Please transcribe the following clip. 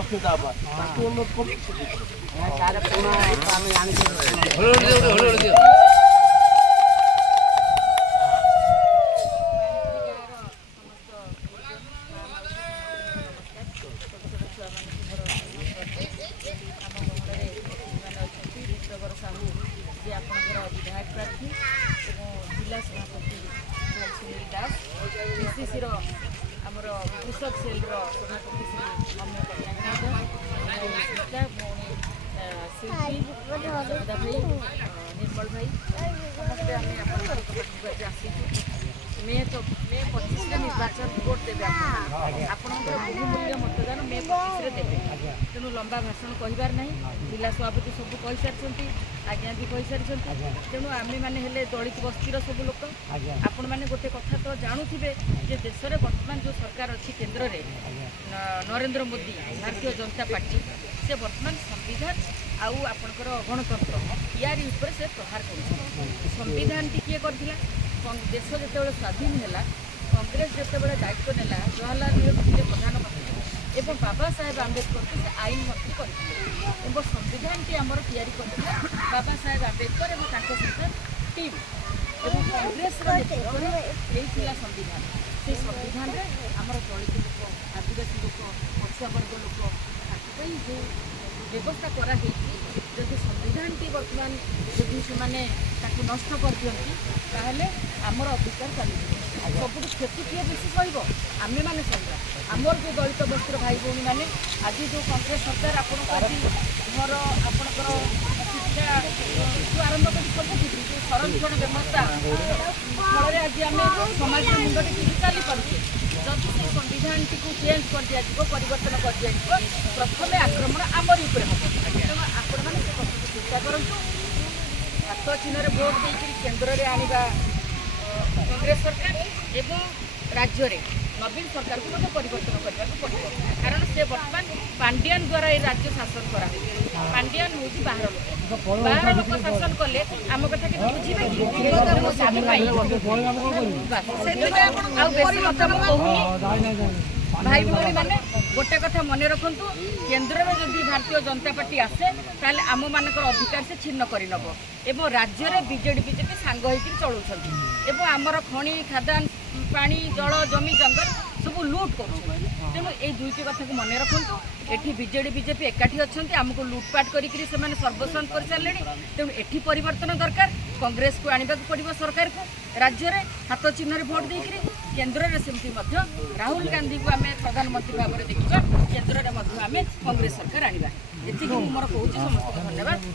ଅସୁବିଧା ହବା ତାକୁ ଅନୁରୋଧ କରୁଛୁ विधायक प्रार्थी जिला सभापति सुनील दास पीसीसी आमर कृषक सेल सभापति श्री अम्य शिल्पी जगदा भाई निर्मल भाई समस्ते आम आसी मे 25 निर्वाचन भोट देवे आपण बहुमूल्य मतदान मे 25 देवे तेणु लंबा भाषण कहबार ना जिला सभापति सब कही सारी आज्ञा भी कही सारी तेणु आम मैंने दलित बस्तीर सब लोक आपण मैंने गोटे कथा तो जानूे जे देश में बर्तमान जो सरकार अच्छी केन्द्र में नरेंद्र मोदी भारतीय जनता पार्टी से बर्तमान संविधान आउ आपणकर गणतंत्र यार ऊपर से प्रहार कर संविधान टी किए करथिला देश जो स्वाधीन है कांग्रेस जो दायित्व नेला जवाहरलाल नेहरू थे प्रधानमंत्री एवं बाबा साहेब आंबेडकर से आईन करते संविधान टी आमर तैयारी करते बाबा साहेब आंबेडकर और टीम एवं कांग्रेस संविधान से संविधान में आमर दलित लोक आदिवासी लोक पछुआ वर्ग लोक जो व्यवस्था कराई जदि संविधान टी बर्तमान जदि से नष्ट कर दिखती ताहले आमर अधिकार चली सब क्षति किए बेसी सह आम मैंने सहवा आमर जो दलित बस्तर भाई भौणी मैंने आज जो कांग्रेस सरकार आपको आज घर आपणकर शिक्षा आरंभ कर सब जो संरक्षण व्यवस्था फल आज आम समाज मुंड टेक चली पारे जदि से संविधान टी चेंज कर दिया परिवर्तन कर दिया प्रथम आक्रमण आमर ऊपर हम तेणु आपण मैंने से कथा चिंता करूँ हाथ चिन्ह भोट देकर केन्द्र में आने कांग्रेस सरकार एवं राज्य में नवीन सरकार को परिवर्तन करने पड़ो कारण से बर्तमान पांडियान द्वारा ये राज्य शासन करा पांडियान हूँ बाहर लोक शासन कले आम कथा कि बुझे भाई भौणी मैंने गोटे कथा मन रखु केन्द्र में जब भारतीय जनता पार्टी आसे ताले आम मानकर अधिकार से छिन्न करनब एवं राज्य में बीजेडी बीजेपी सांग होकर चलाउछन एवं आमर खनि खादान पानी जल जमी जंगल सब लुट कर तेणु ये दुईट कथा को मन रखु एठी बीजेडी बीजेपी एकाठी अच्छा आमको लुटपाट करके सर्वस्वान कर सारे तेणु एठी परिवर्तन दरकार कांग्रेस को आने पड़ो सरकार को राज्य में हाथ चिन्ह भोट देकर केन्द्र में सेमती राहुल गांधी को आम प्रधानमंत्री भाव में देखा केन्द्र में आम कांग्रेस सरकार आने ये मोर कहूँ समस्त धन्यवाद।